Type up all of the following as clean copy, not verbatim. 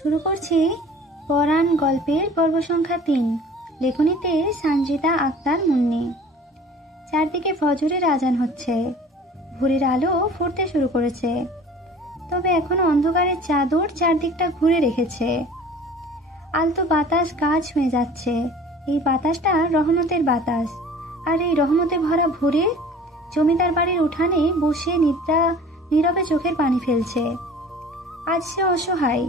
শুরু করছি পরাণ গল্পের পর্ব সংখ্যা ৩। লেখনীতে সানজিদা আক্তার মুন্নি। চারদিকে ফজরের আজান হচ্ছে, ভোরের আলো ফুটতে শুরু করেছে, তবে এখনো অন্ধকারের চাদর চারদিকটা ঘুরে রেখেছে। আলতো বাতাস গা ছুঁয়ে যাচ্ছে। এই বাতাসটা রহমতের বাতাস। আর এই রহমতে ভরা ভোরে জমিদার বাড়ির উঠানে বসে নিদ্রা নীরবে চোখের পানি ফেলছে। আজ সে অসহায়,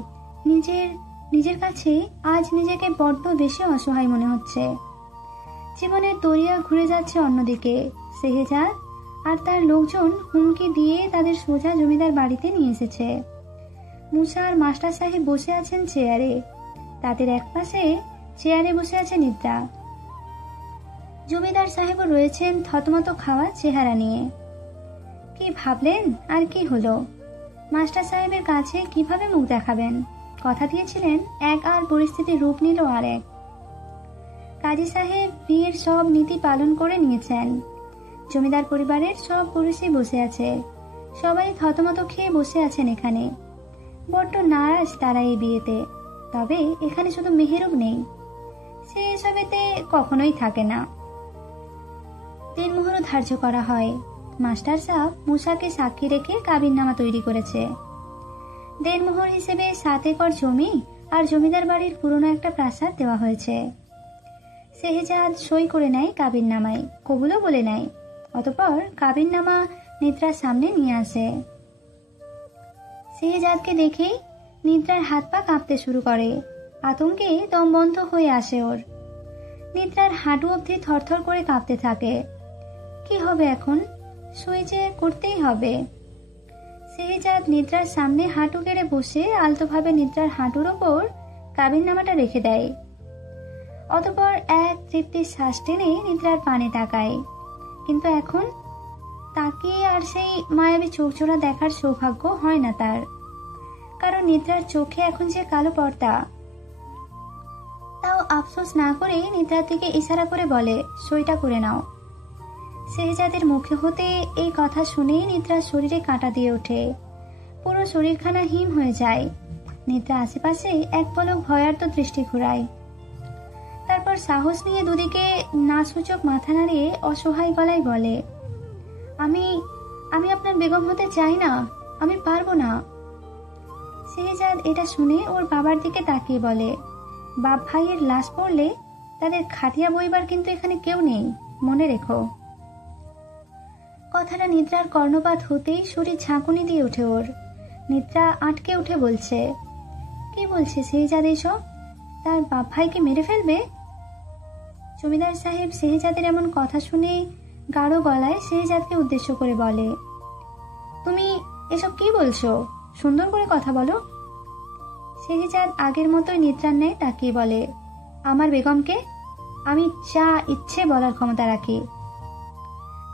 নিজের কাছে আজ নিজেকে বড্ড বেশি অসহায় মনে হচ্ছে। জীবনের দরিয়া ঘুরে যাচ্ছে অন্যদিকে। শেহজাদ আর তার লোকজন হুমকি দিয়ে তাদের সোজা জমিদার বাড়িতে নিয়ে এসেছে। মুসা আর মাস্টার সাহেব বসে আছেন চেয়ারে, তাদের একপাশে চেয়ারে বসে আছে নিদ্রা। জমিদার সাহেবও রয়েছেন থতমত খাওয়া চেহারা নিয়ে। কি ভাবলেন আর কি হলো? মাস্টার সাহেবের কাছে কিভাবে মুখ দেখাবেন? কথা দিয়েছিলেন এক, আর পরিস্থিতির রূপ নিল আর এক। কাজী সাহেব বিয়ের সব নীতি পালন করে নিয়েছেন। জমিদার পরিবারের সব পুরুষই বসে আছে, সবাই থতমত খেয়ে বসে আছেন এখানে। বড্ড নারাজ তারা এই বিয়েতে। তবে এখানে শুধু মেহেরুব নেই, সে এসবেতে কখনোই থাকে না। দিনমোহরও ধার্য করা হয়। মাস্টার সাহেব মুসাকে সাক্ষী রেখে কাবিননামা তৈরি করেছে। দেনমোহর হিসেবে 7 একর জমি আর জমিদার বাড়ির পুরনো একটা প্রাসাদ দেওয়া হয়েছে। শেহজাদ সই করে নেয় কাবিননামায়, কবুলও বলে নেয়। অতঃপর কাবিননামা নিদ্রার সামনে নিয়ে আসে। শেহজাদকে দেখেই নিদ্রার হাত পা কাঁপতে শুরু করে। আতঙ্কে দম বন্ধ হয়ে আসে ওর। নিদ্রার হাঁটু অবধি থরথর করে কাঁপতে থাকে। কি হবে এখন? সই যে করতেই হবে। শেহজাদ নিদ্রার সামনে হাঁটু গেড়ে বসে আলতোভাবে নিদ্রার হাঁটুর ওপর কাবিননামাটা রেখে দেয়। অতঃপর এক তৃপ্তির শ্বাস টেনে নিদ্রার পানে তাকায়। কিন্তু এখন তাকিয়ে আর সেই মায়াবী চোখজোড়া দেখার সৌভাগ্য হয় না তার, কারণ নিদ্রার চোখে এখন যে কালো পর্দা। তাও আফসোস না করে নিদ্রার দিকে ইশারা করে বলে, সইটা করে নাও। শেহজাদের মুখে হতে এই কথা শুনে নিদ্রার শরীরে কাঁটা দিয়ে ওঠে। পুরো শরীরখানা হিম হয়ে যায়। নিদ্রা আশেপাশে এক পলক ভয়ার্ত দৃষ্টি ঘুরায়। তারপর সাহস নিয়ে দুদিকে নাসূচক মাথা নাড়িয়ে অসহায় গলায় বলে, আমি আপনার বেগম হতে চাই না, আমি পারবো না। শেহজাদ এটা শুনে ওর বাবার দিকে তাকিয়ে বলে, বাপ ভাইয়ের লাশ পড়লে তাদের খাটিয়া বইবার কিন্তু এখানে কেউ নেই, মনে রেখো। কথাটা নিদ্রার কর্ণপাত হতেই শরীর ঝাঁকুনি দিয়ে ওঠে ওর। নিদ্রা আটকে উঠে বলছে, কি বলছে শেহজাদ এসব? তার বাপ ভাইকে মেরে ফেলবে? জমিদার সাহেব শেহজাদের এমন কথা শুনে গাঢ় গলায় শেহজাদকে উদ্দেশ্য করে বলে, তুমি এসব কি বলছো? সুন্দর করে কথা বলো। শেহজাদ আগের মতোই নিদ্রার ন্যায় তাকিয়ে বলে, আমার বেগমকে আমি যা ইচ্ছে বলার ক্ষমতা রাখি।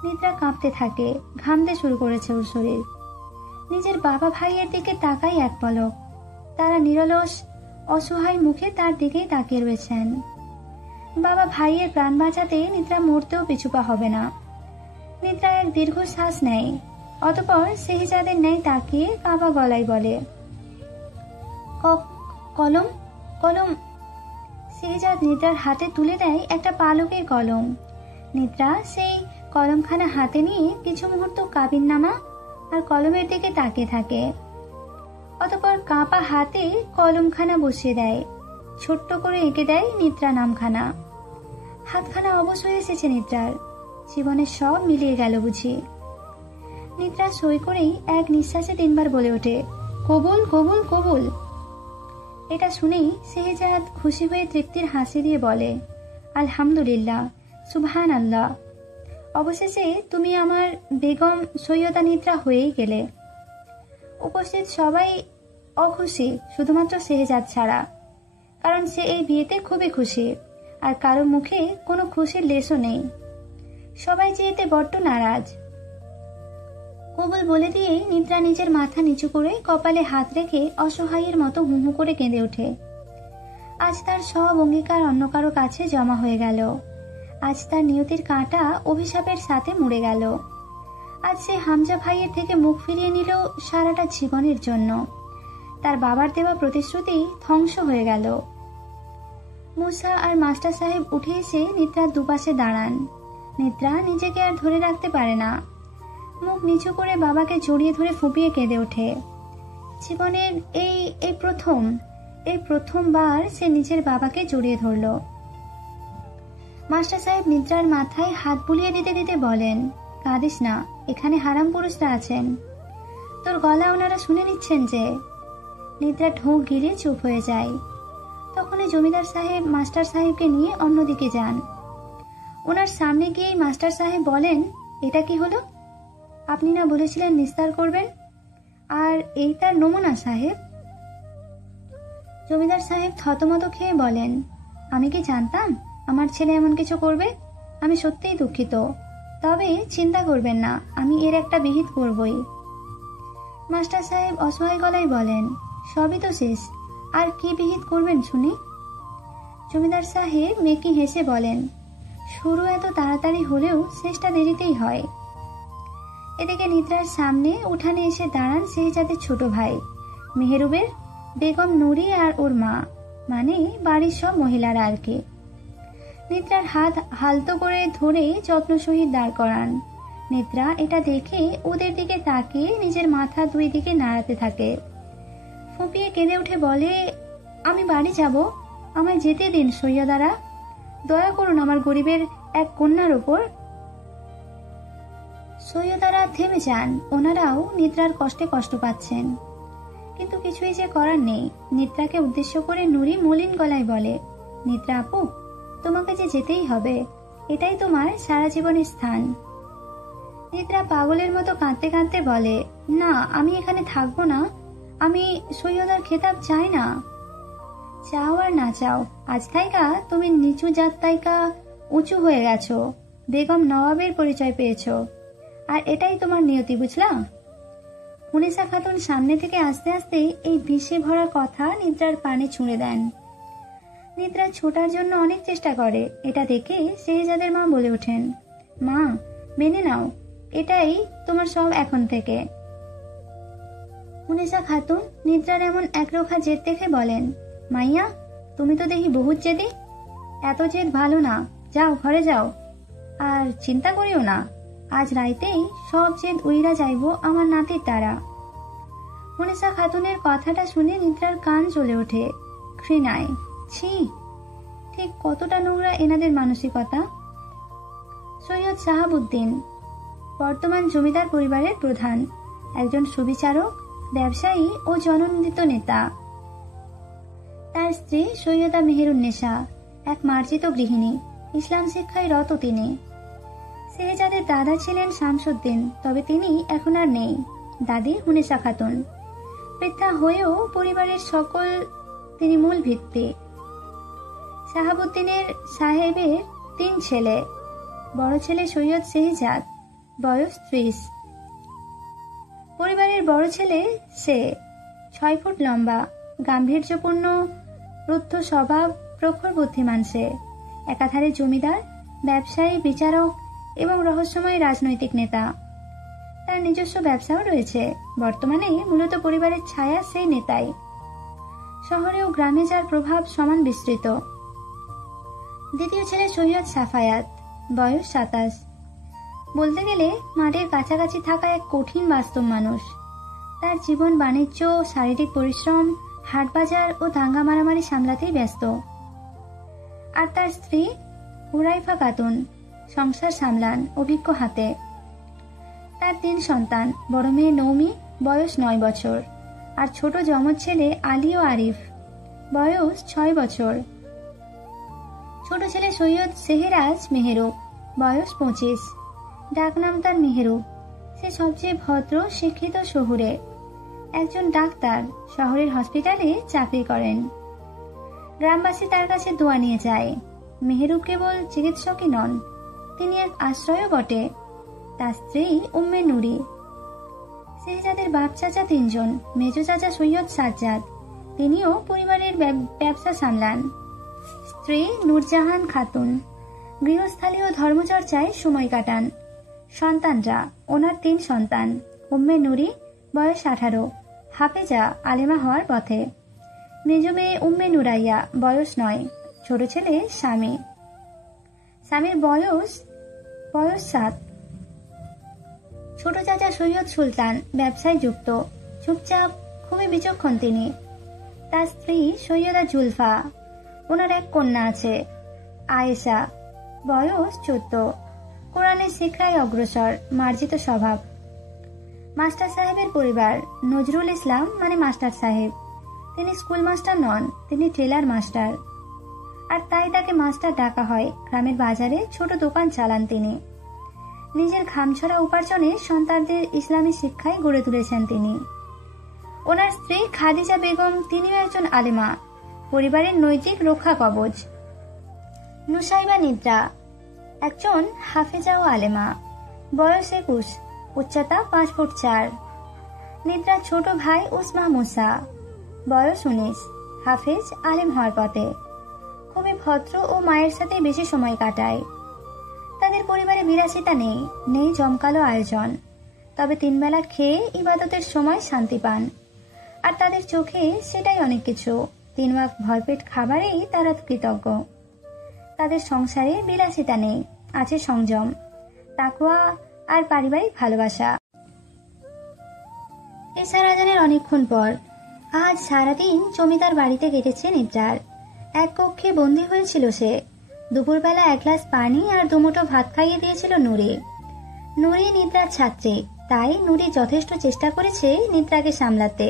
নিদ্রা কাঁপতে থাকে, ঘামতে শুরু করেছে ওর শরীর। নিজের বাবা ভাইয়ের দিকে তাকাই এক পলক। তারা নিরলস অসহায় মুখে তার দিকেই তাকিয়ে রয়েছেন। বাবা ভাইয়ের প্রাণ বাঁচাতে নিদ্রা মরতেও পিছুপা হবে না। নিদ্রা এক দীর্ঘ শ্বাস নেয়। অতঃপর শেহজাদের ন্যায় তাকিয়ে কাঁপা গলায় বলে, কলম কলম। শেহজাদ নিদ্রার হাতে তুলে দেয় একটা পালকের কলম। নিদ্রা সেই কলমখানা হাতে নিয়ে কিছু মুহূর্ত কাবিননামা আর কলমের দিকে তাকিয়ে থাকে। অতঃপর কাঁপা হাতে কলমখানা বসিয়ে দেয়, ছোট্ট করে এঁকে দেয় নিদ্রা নামখানা। হাতখানা অবশ হয়ে এসেছে নিদ্রার। জীবনের সব মিলিয়ে গেল বুঝি। নিদ্রা সই করেই এক নিঃশ্বাসে 3 বার বলে ওঠে, কবুল কবুল কবুল। এটা শুনেই শেহজাদ খুশি হয়ে তৃপ্তির হাসি দিয়ে বলে, আলহামদুলিল্লাহ, সুবহান আল্লাহ। অবশেষে তুমি আমার বেগম সৈয়দা নিদ্রা হয়েই গেলে। উপস্থিত সবাই অখুশি, শুধুমাত্র শেহজাদ ছাড়া, কারণ সে এই বিয়েতে খুবই খুশি, আর কারো মুখে কোনো খুশির লেশও নেই। সবাই যে এতে বড্ড নারাজ। কবুল বলে দিয়েই নিদ্রা নিজের মাথা নিচু করে কপালে হাত রেখে অসহায়ের মতো হু হু করে কেঁদে ওঠে। আজ তার সব অঙ্গীকার অন্য কারো কাছে জমা হয়ে গেল। আজ তার নিয়তির কাঁটা অভিশাপের সাথে মুড়ে গেল। আজ সে হামজা ভাইয়ের থেকে মুখ ফিরিয়ে নিল সারাটা জীবনের জন্য। তার বাবার দেওয়া প্রতিশ্রুতি ধ্বংস হয়ে গেল। মুসা আর মাস্টার সাহেব উঠে এসে নিদ্রার দুপাশে দাঁড়ান। নিদ্রা নিজেকে আর ধরে রাখতে পারে না, মুখ নিচু করে বাবাকে জড়িয়ে ধরে ফুঁপিয়ে কেঁদে ওঠে। জীবনের এই প্রথমবার সে নিজের বাবাকে জড়িয়ে ধরল। মাস্টার সাহেব নিদ্রার মাথায় হাত বুলিয়ে দিতে দিতে বলেন, কাঁদিস না, এখানে হারাম পুরুষরা আছেন, তোর গলা ওনারা শুনে নিচ্ছেন যে। নিদ্রা ঢোক গিরে চুপ হয়ে যায়। তখনই জমিদার সাহেব মাস্টার সাহেবকে নিয়ে অন্যদিকে যান। ওনার সামনে গিয়ে মাস্টার সাহেব বলেন, এটা কি হলো? আপনি না বলেছিলেন নিস্তার করবেন? আর এই তার নমুনা সাহেব। জমিদার সাহেব থতমত খেয়ে বলেন, আমি কি জানতাম আমার ছেলে এমন কিছু করবে? আমি সত্যিই দুঃখিত, তবে চিন্তা করবেন না, আমি এর একটা বিহিত করবই। মাস্টার সাহেব অসহায় গলায় বলেন, সবই তো শেষ, আর কি বিহিত করবেন শুনি? জমিদার সাহেব মেকি হেসে বলেন, শুরু এত তাড়াতাড়ি হলেও শেষটা দেরিতেই হয়। এদিকে নিদ্রার সামনে উঠানে এসে দাঁড়ান শেহজাদের ছোট ভাই মেহেরুবের বেগম নুরি আর ওর মা, মানে বাড়ির সব মহিলারা আর কি। নিদ্রার হাত হালতো করে ধরে যত্ন সহিত দাঁড় করান। নিদ্রা এটা দেখে ওদের দিকে তাকিয়ে নিজের মাথা দুই দিকে নাড়াতে থাকে। ফুঁপিয়ে কেঁদে উঠে বলে, আমি বাড়ি যাব, আমায় যেতে দিন সৈয়দারা, দয়া করুন আমার গরিবের এক কন্যার ওপর। সৈয়দারা থেমে যান, ওনারাও নিদ্রার কষ্টে কষ্ট পাচ্ছেন, কিন্তু কিছুই যে করার নেই। নিদ্রাকে উদ্দেশ্য করে নুরি মলিন গলায় বলে, নিদ্রা আপু, তোমাকে যে যেতেই হবে, এটাই তোমার সারা জীবনের স্থান। নিদ্রা পাগলের মতো কাঁদতে কাঁদতে বলে, না, আমি এখানে থাকবো না, আমি সৈয়দার খেতাব চাই না। চাও আর না চাও, আজ থাইকা তুমি নিচু জাত তাইকা উঁচু হয়ে গেছো, বেগম নওয়াবের পরিচয় পেয়েছো, আর এটাই তোমার নিয়তি, বুঝলা? হুনেসা খাতুন সামনে থেকে আস্তে আস্তে এই বিষে ভরা কথা নিদ্রার পানে ছুঁড়ে দেন। নিদ্রা ছোটার জন্য অনেক চেষ্টা করে, এটা দেখে শেহজাদের মা বলে ওঠেন, মা মেনে নাও, এটাই তোমার সব এখন থেকে। হুনেসা খাতুন নিদ্রার এমন একরোখা জেদ দেখে বলেন, মাইয়া, তুমি তো দেখি বহুত জেদি, এত জেদ ভালো না, যাও ঘরে যাও, আর চিন্তা করিও না, আজ রাইতেই সব জেদ উইরা যাইব আমার নাতির দ্বারা। হুনেসা খাতুনের কথাটা শুনে নিদ্রার কান জ্বলে ওঠে ঘৃণায়। ছি, ঠিক কতটা নোংরা এনাদের মানসিকতা। সৈয়দ শাহাবুদ্দিন বর্তমান জমিদার পরিবারের প্রধান, একজন সুবিচারক, ব্যবসায়ী ও জননন্দিত নেতা। তার স্ত্রী সৈয়দা মেহেরুন্নেসা এক মার্জিত গৃহিণী, ইসলাম শিক্ষায় রত তিনি। শেহজাদের দাদা ছিলেন শামসুদ্দিন, তবে তিনি এখন আর নেই। দাদি হুনেসা খাতুন বৃদ্ধা হয়েও পরিবারের সকল তিনি মূল ভিত্তি। শাহাবুদ্দিনের সাহেবের 3 ছেলে, বড় ছেলে সৈয়দ শেহজাদ, বয়স 30। পরিবারের বড় ছেলে সে 6 ফুট লম্বা, গাম্ভীর্যপূর্ণ, রুদ্ধ স্বভাব, প্রখর বুদ্ধিমান। সে একাধারে জমিদার, ব্যবসায়ী, বিচারক এবং রহস্যময় রাজনৈতিক নেতা। তার নিজস্ব ব্যবসাও রয়েছে। বর্তমানে মূলত পরিবারের ছায়া সেই নেতাই। শহরে ও গ্রামে যার প্রভাব সমান বিস্তৃত। দ্বিতীয় ছেলে সৈয়দ সাফায়াত, বয়স 27। বলতে গেলে মাঠের কাছাকাছি থাকা এক কঠিন বাস্তব মানুষ। তার জীবন বাণিজ্য, শারীরিক পরিশ্রম, হাটবাজার ও দাঙ্গা মারামারি সামলাতেই ব্যস্ত। আর তার স্ত্রী হুরাইফা খাতুন সংসার সামলান অভিজ্ঞ হাতে। তার 3 সন্তান, বড় মেয়ে নৌমি, বয়স 9 বছর, আর ছোট যমজ ছেলে আলী ও আরিফ, বয়স 6 বছর। ছোট ছেলে সৈয়দ সেহেরাজ মেহেরুব, বয়স 25। ডাকনাম তার মেহেরুব। সে সবচেয়ে ভদ্র, শিক্ষিত শহুরে। একজন ডাক্তার, শহরের হসপিটালে চাকরি করেন। গ্রামবাসী তার কাছে দোয়া নিয়ে যায়। মেহেরুব কেবল চিকিৎসকই নন, তিনি এক আশ্রয়ও বটে। তার স্ত্রী উম্মে নুরি। শেহজাদের বাপ চাচা 3 জন। মেজো চাচা সৈয়দ সাজ্জাদ, তিনিও পরিবারের ব্যবসা সামলান। স্ত্রী নূরজাহান খাতুন গৃহস্থালী ও ধর্মচর্চায় সময় কাটান। সন্তানরা ওনার 3 সন্তান, উম্মে নুরি, বয়স 18, হাফেজা আলেমা হওয়ার পথে। মেজো মেয়ে উম্মে নুরাইয়া, বয়স 9। ছোট ছেলে স্বামী, স্বামীর বয়স 7। ছোট চাচা সৈয়দ সুলতান ব্যবসায় যুক্ত, চুপচাপ, খুবই বিচক্ষণ তিনি। তার স্ত্রী সৈয়দা জুলফা। ওনার এক কন্যা আছে, আয়েশা, বয়স 14। কোরআনের শিক্ষায় অগ্রসর, মার্জিত স্বভাব। মাস্টার সাহেবের পরিবার, নজরুল ইসলাম মানে মাস্টার সাহেব। তিনি স্কুল মাস্টার নন, তিনি ট্রেলার মাস্টার, আর তাই তাকে মাস্টার ডাকা হয়। গ্রামের বাজারে ছোট দোকান চালান তিনি। নিজের ঘামছড়া উপার্জনে সন্তানদের ইসলামী শিক্ষায় গড়ে তুলেছেন তিনি। ওনার স্ত্রী খাদিজা বেগম, তিনিও একজন আলেমা, পরিবারের নৈতিক রক্ষা কবচ। নুসাইবা নিদ্রা, একজন হাফেজা ও আলেমা, বয়স 21, উচ্চতা 5 ফুট 4। নিদ্রার ছোট ভাই উসমা মুসা, বয়স 19, হাফেজ, আলেম হওয়ার পথে। খুবই ভদ্র ও মায়ের সাথে বেশি সময় কাটায়। তাদের পরিবারে বিলাসিতা নেই, নেই জমকালো আয়োজন, তবে 3 বেলা খেয়ে ইবাদতের সময় শান্তি পান। আর তাদের চোখে সেটাই অনেক কিছু। 3 ওয়াক্ত ভরপেট খাবারেই তারা কৃতজ্ঞ। তাদের সংসারে বিলাসিতা নেই, আছে সংযম, তাকওয়া আর পারিবারিক ভালোবাসা। এশার আজানের অনেকক্ষণ পর আজ সারাদিন জমিদার বাড়িতে কেটেছে নিদ্রার। এক কক্ষে বন্দী হয়েছিল সে। দুপুরবেলা 1 গ্লাস পানি আর 2 মুঠো ভাত খাইয়ে দিয়েছিল নুরি। নুরি নিদ্রার ছাত্রী, তাই নুরি যথেষ্ট চেষ্টা করেছে নিদ্রাকে সামলাতে।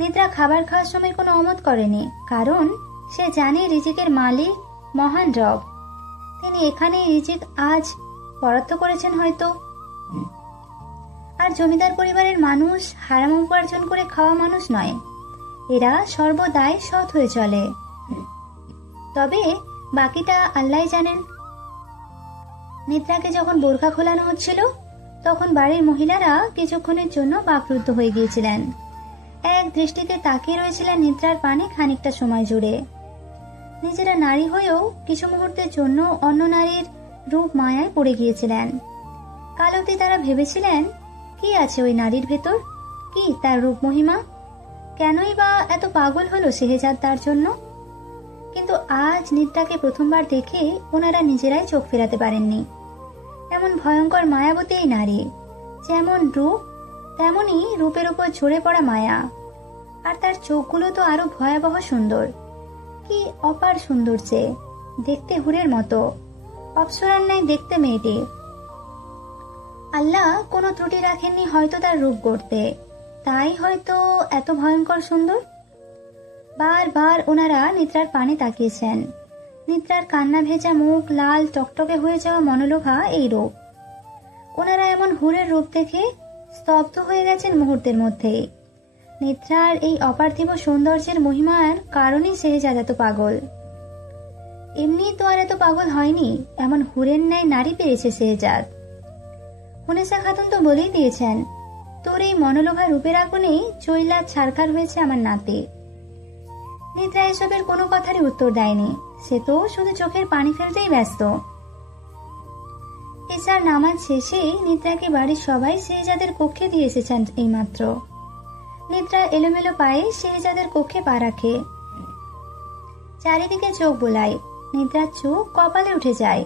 নিদ্রা খাবার খাওয়ার সময় কোনো অমত করেনি, কারণ সে জানে রিজিকের মালিক মহান রব। তিনি এখানে রিজিক আজ বরাদ্দ করেছেন হয়তো। আর জমিদার পরিবারের মানুষ হারাম উপার্জন করে খাওয়া মানুষ নয়, এরা সর্বদাই সৎ হয়ে চলে। তবে বাকিটা আল্লাহ জানেন। নিদ্রাকে যখন বোরকা খোলানো হচ্ছিল, তখন বাড়ির মহিলারা কিছুক্ষণের জন্য বাকরুদ্ধ হয়ে গিয়েছিলেন। এক দৃষ্টিতে তাকিয়ে রয়েছিলেন নিদ্রার পানে খানিকটা সময় জুড়ে। নিজেরা নারী হয়েও কিছু মুহূর্তের জন্য অন্য নারীর রূপ মায়ায় পড়ে গিয়েছিলেন। কালতি তারা ভেবেছিলেন, কি আছে ওই নারীর ভেতর, কি তার রূপ মহিমা, কেনই বা এত পাগল হলো শেহজাদ তার জন্য। কিন্তু আজ নিদ্রাকে প্রথমবার দেখে ওনারা নিজেরাই চোখ ফেরাতে পারেননি। এমন ভয়ঙ্কর মায়াবতী এই নারী, যেমন রূপ তেমনি রূপের উপর ঝরে পড়া মায়া। আর তার চোখগুলো তো আরো ভয়াবহ সুন্দর, কি অপার সুন্দর, যে দেখতে হুরের মতো, অপসরার ন্যায় দেখতে মেয়েটি। আল্লাহ কোনো ত্রুটি রাখেননি হয়তো তার রূপ গড়তে, তাই হয়তো এত ভয়ঙ্কর সুন্দর। বারবার ওনারা নিদ্রার পানে তাকিয়েছেন। নিদ্রার কান্না ভেজা মুখ, লাল টকটকে হয়ে যাওয়া মনোলোভা এই রূপ। ওনারা এমন হুরের রূপ দেখে স্তব্ধ হয়ে গেছেন মুহূর্তের মধ্যেই। নিদ্রার এই অপার্থিব সৌন্দর্যের মহিমার কারণেই শেহজাদ এত পাগল। এমনি তো আর এত পাগল হয়নি, এমন হুরের ন্যায় নারী পেয়েছে শেহজাদ। হুনেসা খাতুন তো বলেই দিয়েছেন, তোর এই মনোলোভা রূপের আগুনেই চৈলা ছারখার হয়েছে আমার নাতি। নিদ্রা এসবের কোনো কথারই উত্তর দেয়নি, সে তো শুধু চোখের পানি ফেলতেই ব্যস্ত। এছাড় নামাজ শেষে নিদ্রাকে বাড়ির সবাই শেহজাদের কক্ষে দিয়ে এসেছেন এইমাত্র। নিদ্রা এলোমেলো পায়ে শেহজাদের কক্ষে পা রাখে। চারিদিকে চোখ বোলায়, নিদ্রার চোখ কপালে উঠে যায়।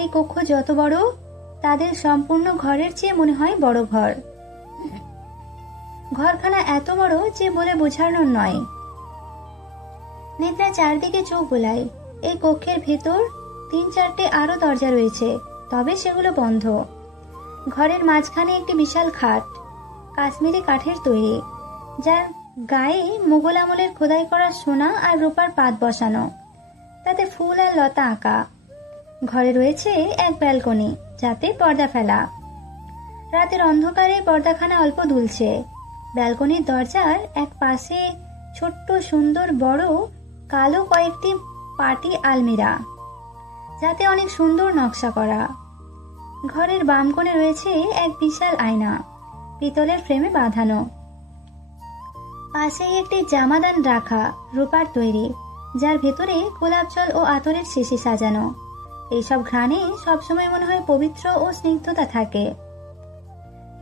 এই কক্ষ যত বড়, তাদের সম্পূর্ণ ঘরের চেয়ে মনে হয় বড় ঘর। ঘরখানা এত বড় যে বলে বোঝানোর নয়। নিদ্রা চারদিকে চোখ বোলায়। এই কক্ষের ভেতর 3-4টে আরো দরজা রয়েছে, তবে সেগুলো বন্ধ। ঘরের মাঝখানে একটি বিশাল খাট, কাশ্মীরি কাঠের তৈরি, যার গায়ে মুঘল আমলের খোদাই করা সোনা আর রূপার পাত বসানো, তাতে ফুল আর লতা আঁকা। ঘরে রয়েছে এক ব্যালকনি, যাতে পর্দা ফেলা। রাতের অন্ধকারে পর্দাখানা অল্প দুলছে। ব্যালকনির দরজার এক পাশে ছোট্ট সুন্দর বড় কালো কয়েকটি পাটি আলমিরা, যাতে অনেক সুন্দর নকশা করা। ঘরের বাম কোণে রয়েছে এক বিশাল আয়না, পিতলের ফ্রেমে বাঁধানো। পাশেই একটি জামাদান রাখা, রূপার তৈরি, যার ভেতরে গোলাপ জল ও আতরের শিশি সাজানো। এইসব ঘ্রাণে সবসময় মনে হয় পবিত্র ও স্নিগ্ধতা থাকে।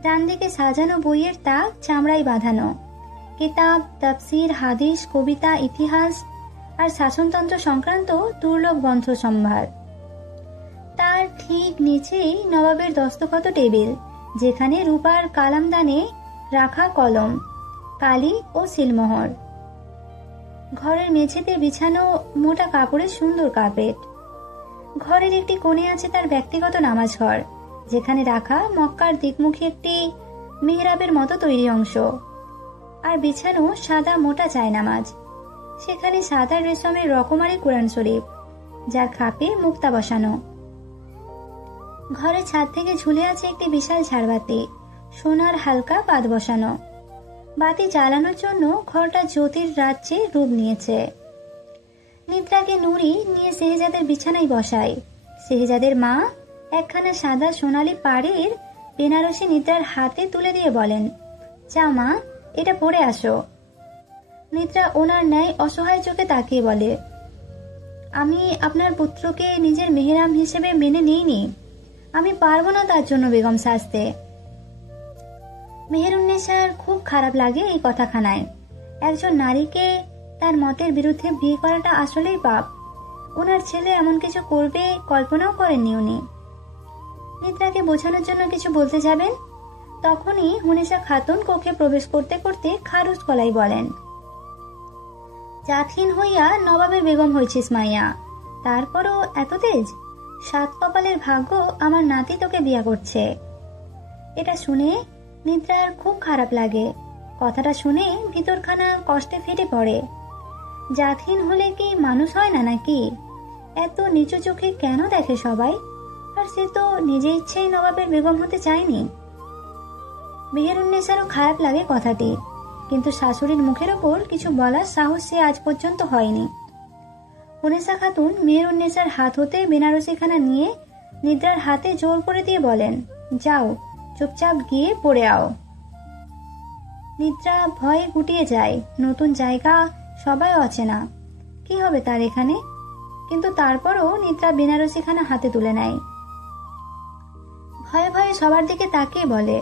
ডান দিকে সাজানো বইয়ের তাক চামড়ায় বাঁধানো, কিতাব, তাফসির, হাদিস, কবিতা, ইতিহাস আর শাসনতন্ত্র সংক্রান্ত দুর্লভ গ্রন্থ সম্ভার। তার ঠিক নিচেই নবাবের দস্তখত টেবিল, যেখানে রূপার কালামদানে রাখা কলম, কালি ও সিলমোহর। ঘরের মেঝেতে বিছানো মোটা কাপড়ের সুন্দর কার্পেট। ঘরের একটি কোণে আছে তার ব্যক্তিগত নামাজ ঘর, যেখানে রাখা মক্কার দিকমুখী একটি মিহরাবের মতো তৈরি অংশ, আর বিছানো সাদা মোটা জায়নামাজ। সেখানে সাদা রেশমের রকমারি কোরআন শরীফ, যার খাপে মুক্তা বসানো। ঘরের ছাদ থেকে ঝুলে আছে একটি বিশাল ঝাড়বাতি, সোনার হালকা পাত বসানো। বাতি জ্বালানোর জন্য ঘরটা জ্যোতির রাজ্যে রূপ নিয়েছে। নিদ্রাকে নুরি নিয়ে শেহজাদের বিছানায় বসায়। শেহজাদের মা একখানা সাদা সোনালি পাড়ের বেনারসি নিদ্রার হাতে তুলে দিয়ে বলেন, যা মা, এটা পরে আসো। নিদ্রা ওনার ন্যায় অসহায় চোখে তাকিয়ে বলে, আমি আপনার পুত্রকে নিজের মেহরাম হিসেবে মেনে নিইনি, আমি পারবো না তার জন্য বেগম সাজতে। মেহেরুন্নেসার খুব খারাপ লাগে এই কথাখানায়। একজন নারীকে তার মতের বিরুদ্ধে বিয়ে করাটা আসলেই পাপ। ওনার ছেলে এমন কিছু করবে কল্পনাও করেননি উনি। নিদ্রাকে বোঝানোর জন্য কিছু বলতে যাবেন, তখনই হুনেসা খাতুন কক্ষে প্রবেশ করতে করতে খারুজ গলায় বলেন, জাতহীন হইয়া নবাবের বেগম হয়েছিস মাইয়া, তারপরও এত তেজ? সাত কপালের ভাগ্য আমার নাতি তোকে বিয়া করছে। এটা শুনে নিদ্রার খুব খারাপ লাগে। কথাটা শুনে ভিতরখানা কষ্টে ফেটে পড়ে। জাতহীন হলে কি মানুষ হয় না নাকি? এত নিচু চোখে কেন দেখে সবাই? আর সে তো নিজে ইচ্ছেই নবাবের বেগম হতে চায়নি। মেহেরুন্নেসারও খারাপ লাগে কথাটি, কিন্তু শাশুড়ির মুখের ওপর কিছু বলার সাহস সে আজ পর্যন্ত হয়নি। হুনেসা খাতুন মেহেরুন্নেসার হাত হতে বেনারসিখানা নিয়ে নিদ্রার হাতে জোর করে দিয়ে বলেন, যাও, চুপচাপ গিয়ে পড়ে আও। নিদ্রা ভয়ে গুটিয়ে যায়। নতুন জায়গা, সবাই অচেনা, কি হবে তার এখানে? কিন্তু তারপরও নিদ্রা বেনারসিখানা হাতে তুলে নেয়। ভয়ে ভয়ে সবার দিকে তাকিয়ে বলে,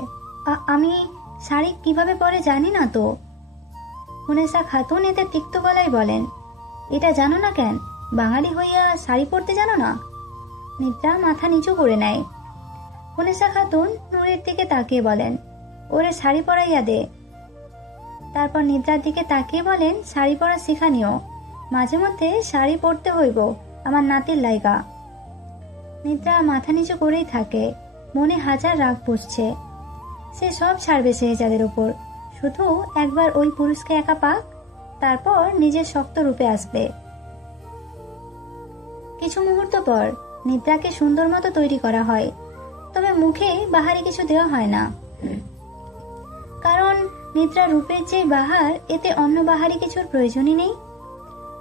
আমি শাড়ি কিভাবে পরে জানি না তো। হুনেসা খাতুন এতে তিক্ত গলায় বলেন, এটা জানো না কেন? বাঙালি হইয়া শাড়ি পরতে জানো না? নিদ্রা মাথা নিচু করে নেয়। হুনেসা খাতুন নূরের দিকে তাকিয়ে বলেন, ওরে শাড়ি পরাইয়া দে। তারপর নিদ্রার দিকে তাকিয়ে বলেন, শাড়ি পরা শিখানিও, মাঝে মধ্যে শাড়ি পরতে হইব আমার নাতির লাইগা। নিদ্রা মাথা নিচু করেই থাকে, মনে হাজার রাগ পুষছে। সে সব ছাড়বে শেহজাদের উপর, শুধু একবার ওই পুরুষকে একা পাক, তারপর নিজের শক্ত রূপে আসবে। কিছু মুহূর্ত পর নিদ্রাকে সুন্দর মতো তৈরি করা হয়, তবে মুখে বাহারি কিছু দেওয়া হয় না, কারণ নিদ্রা রূপের যে বাহার, এতে অন্য বাহারি কিছুর প্রয়োজনই নেই।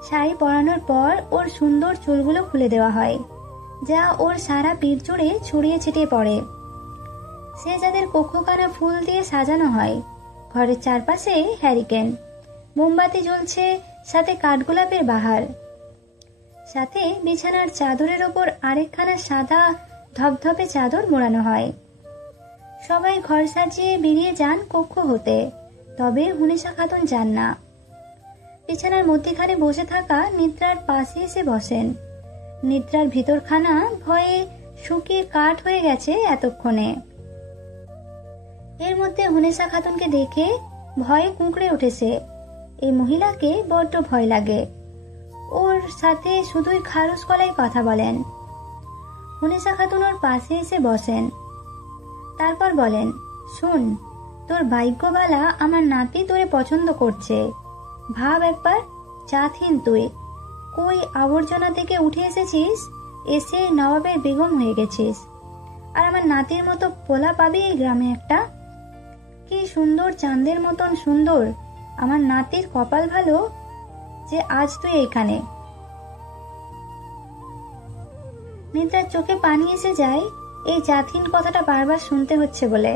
শাড়ি পরানোর পর ওর সুন্দর চুলগুলো খুলে দেওয়া হয়, যা ওর সারা পিঠ জুড়ে ছড়িয়ে ছিটিয়ে পড়ে। শেহজাদের কক্ষখানা ফুল দিয়ে সাজানো হয়। ঘরের চারপাশে হ্যারিকেন, মোমবাতি জ্বলছে, সাথে কাঠগোলাপের বাহার। সাথে বিছানার চাদরের ওপর আরেকখানা সাদা ধপধপে চাদর মোড়ানো হয়। সবাই ঘর সাজিয়ে বেরিয়ে যান কক্ষ হতে, তবে হুনেসা খাতুন যান না। বিছানার মধ্যখানে বসে থাকা নিদ্রার পাশে এসে বসেন। নিদ্রার ভিতরখানা ভয়ে শুকিয়ে কাঠ হয়ে গেছে এতক্ষণে। এর মধ্যে হুনেসা খাতুনকে দেখে ভয়ে কুঁকড়ে উঠেছে। এই মহিলাকে বড্ড ভয় লাগে। ওর সাথে শুধুই খারুস গলায় কথা বলেন। হুনেসা খাতুন ওর পাশে এসে বসেন। তারপর বলেন, শুন, তোর ভাগ্যবালা আমার নাতি তোরে পছন্দ করছে। ভাব একবার, জাতহীন তুই, কই আবর্জনা থেকে উঠে এসেছিস, এসে নবাবের বেগম হয়ে গেছিস। আর আমার নাতির মতো পোলা পাবি এই গ্রামে একটা? কি সুন্দর, চাঁদের মতন সুন্দর। আমার নাতির কপাল ভালো যে আজ তুই এইখানে। নিদ্রার চোখে পানি এসে যায় এই জাতহীন কথাটা বারবার শুনতে হচ্ছে বলে।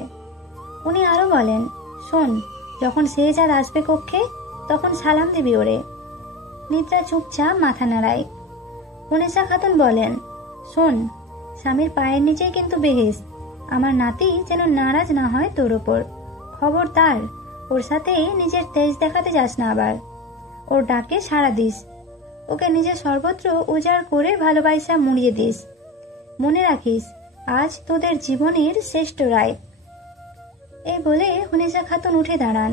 উনি আরো বলেন, শোন, যখন শেহজাদ আসবে কক্ষে, তখন সালাম দিবি ওরে। নিদ্রা চুপচাপ মাথা নাড়ায়। হুনেসা খাতুন বলেন, শোন, স্বামীর পায়ের নিচেই কিন্তু বেহেশত, আমার নাতি যেন নারাজ না হয় তোর ওপর। খবরদার, ওর সাথে নিজের তেজ দেখাতে যাস না আবার। ওর ডাকে সাড়া দিস, ওকে নিজের সর্বত্র উজাড় করে ভালোবাসা মুড়িয়ে দিস। মনে রাখিস, আজ তোদের জীবনের শ্রেষ্ঠ রায়। এই বলে হুনেসা খাতুন উঠে দাঁড়ান।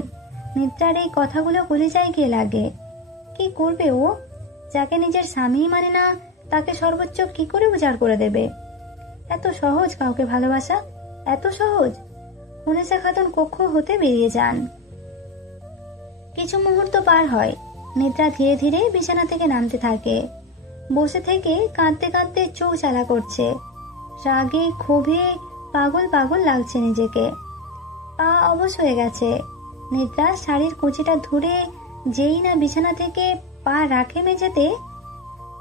নিদ্রার এই কথাগুলো কলিজায় গিয়ে লাগে। কি করবে ও? যাকে নিজের স্বামী মানে না, তাকে সর্বোচ্চ কি করে উজাড় করে দেবে? এত সহজ কাউকে ভালোবাসা? এত সহজ? হুনেসা খাতুন কক্ষ হতে বেরিয়ে যান। কিছু মুহূর্ত পার হয়। নিদ্রা ধীরে ধীরে বিছানা থেকে নামতে থাকে। বসে থেকে কাঁদতে কাঁদতে চোখ জ্বালা করছে। রাগে ক্ষোভে পাগল পাগল লাগছে নিজেকে। পা অবশ হয়ে গেছে। নিদ্রা শাড়ির কুচিটা ধরে যেই না বিছানা থেকে পা রাখে মেঝেতে,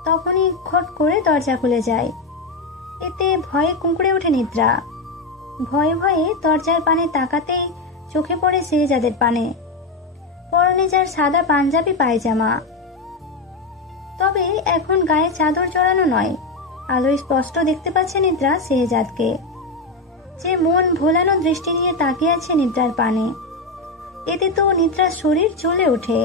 তখনই খট করে দরজা খুলে যায়। এতে ভয়ে কুঁকড়ে ওঠে নিদ্রা। ভয়ে ভয়ে দরজার পানে তাকাতেই চোখে পড়ে শেহজাদের পানে। পরনে যার সাদা পাঞ্জাবি পায়জামা, তবে এখন গায়ে চাদর জড়ানো নয়। আলোয় স্পষ্ট দেখতে পাচ্ছে নিদ্রা শেহজাদকে, যে মন ভোলানো দৃষ্টি নিয়ে তাকিয়ে আছে নিদ্রার পানে। এতে তো নিদ্রার শরীর জ্বলে ওঠে।